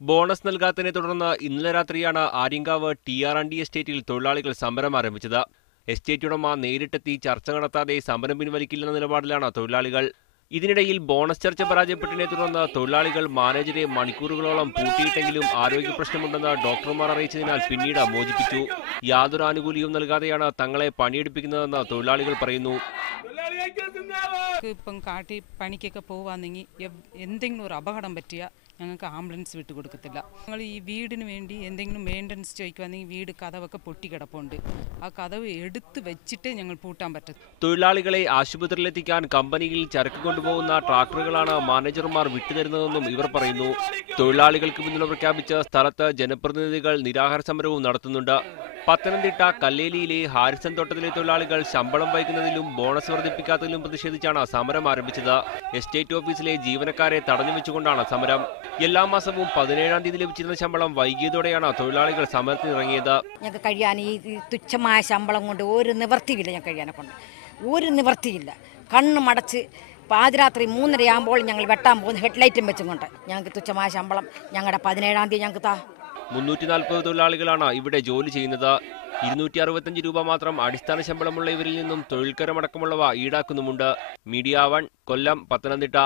Bonus നൽകാത്തതിനെ തുടർന്ന് ഇന്നലെ രാത്രിയാണ് Aryankavu T R and D എസ്റ്റേറ്റിൽ തൊഴിലാളികൾ സമരം ആരംഭിച്ചത്. എസ്റ്റേറ്റ് ഉടമ നേരിട്ടെത്തി ചർച്ച നടത്താതെ സമരം പിൻവലിക്കില്ലെന്ന നിലപാടിലാണ് തൊഴിലാളികൾ. ഇതിനിടയിൽ ബോണസ് ചർച്ച പരാജയപ്പെട്ടതിനെ തുടർന്ന് തൊഴിലാളികൾ മാനേജരെ മണിക്കൂറുകളോളം പൂട്ടിയിട്ടെങ്കിലും ആരോഗ്യ പ്രശ്നമുണ്ടെന്ന് ഡോക്ടർമാർ അറിയിച്ചതിനാൽ പിന്നീട് മോചിപ്പിച്ചു. യാതൊരു ആനുകൂല്യവും നൽകാതെയാണ് തങ്ങളെ പണിയെടുപ്പിക്കുന്നതെന്ന് തൊഴിലാളികൾ പറയുന്നു. ഇപ്പം കാട്ടി പണിക്കൊക്കെ പോവാന്നെങ്കിൽ എന്തെങ്കിലും ഒരു അപകടം പറ്റിയാൽ ഞങ്ങൾക്ക് ആംബുലൻസ് വിട്ടു കൊടുക്കത്തില്ല. ഞങ്ങൾ ഈ വീടിന് വേണ്ടി എന്തെങ്കിലും മെയിന്റനൻസ് ചോദിക്കുവാണെങ്കിൽ വീട് കഥവൊക്കെ പൊട്ടിക്കിടപ്പുണ്ട് ആ കഥവ് എടുത്ത് വെച്ചിട്ടേ ഞങ്ങൾ പൂട്ടാൻ പറ്റും തൊഴിലാളികളെ ആശുപത്രിയിലെത്തിക്കാൻ കമ്പനിയിൽ ചരക്ക് കൊണ്ടുപോകുന്ന ട്രാക്ടറുകളാണ് മാനേജർമാർ വിട്ടുതരുന്നതെന്നും ഇവർ പറയുന്നു. തൊഴിലാളികൾക്ക് പിന്തുണ പ്രഖ്യാപിച്ച സ്ഥലത്ത് ജനപ്രതിനിധികൾ നിരാഹാര സമരവും നടത്തുന്നുണ്ട്. പത്തനംതിട്ട കല്ലേലിയിലെ ഹാരിസൺ തോട്ടത്തിലെ തൊഴിലാളികൾ ശമ്പളം വൈകുന്നതിലും ബോണസ് വർദ്ധിപ്പിക്കാത്തതിലും പ്രതിഷേധിച്ചാണ് സമരം ആരംഭിച്ചത്. എസ്റ്റേറ്റ് ഓഫീസിലെ ജീവനക്കാരെ തടഞ്ഞു വെച്ചുകൊണ്ടാണ് സമരം. എല്ലാ മാസവും പതിനേഴാം തീയതി ലഭിച്ചിരുന്ന ശമ്പളം വൈകിയതോടെയാണ് തൊഴിലാളികൾ സമരത്തിനിറങ്ങിയത് ഞങ്ങൾക്ക് കഴിയാൻ ഈ ഈ തുച്ഛമായ ശമ്പളം കൊണ്ട് ഒരു നിവർത്തിയില്ല ഞങ്ങൾക്ക് കഴിയാനെ കൊണ്ട്. ഒരു നിവർത്തിയില്ല കണ്ണ് മടച്ച് പാതിരാത്രി മൂന്നരയാകുമ്പോൾ ഞങ്ങൾ വെട്ടാൻ പോകുന്ന ഹെഡ്ലൈറ്റും വെച്ചും കൊണ്ട് ഞങ്ങൾക്ക് തുച്ഛമായ ശമ്പളം ഞങ്ങളുടെ പതിനേഴാം തീയതി ഞങ്ങൾക്ക് താ. മുന്നൂറ്റി നാൽപ്പത് തൊഴിലാളികളാണ് ഇവിടെ ജോലി ചെയ്യുന്നത്. ഇരുന്നൂറ്റി അറുപത്തഞ്ച് രൂപ മാത്രം അടിസ്ഥാന ശമ്പളമുള്ള ഇവരിൽ നിന്നും തൊഴിൽക്കരമടക്കമുള്ളവ ഈടാക്കുന്നുമുണ്ട്. Media one Kollam Pathanamthitta.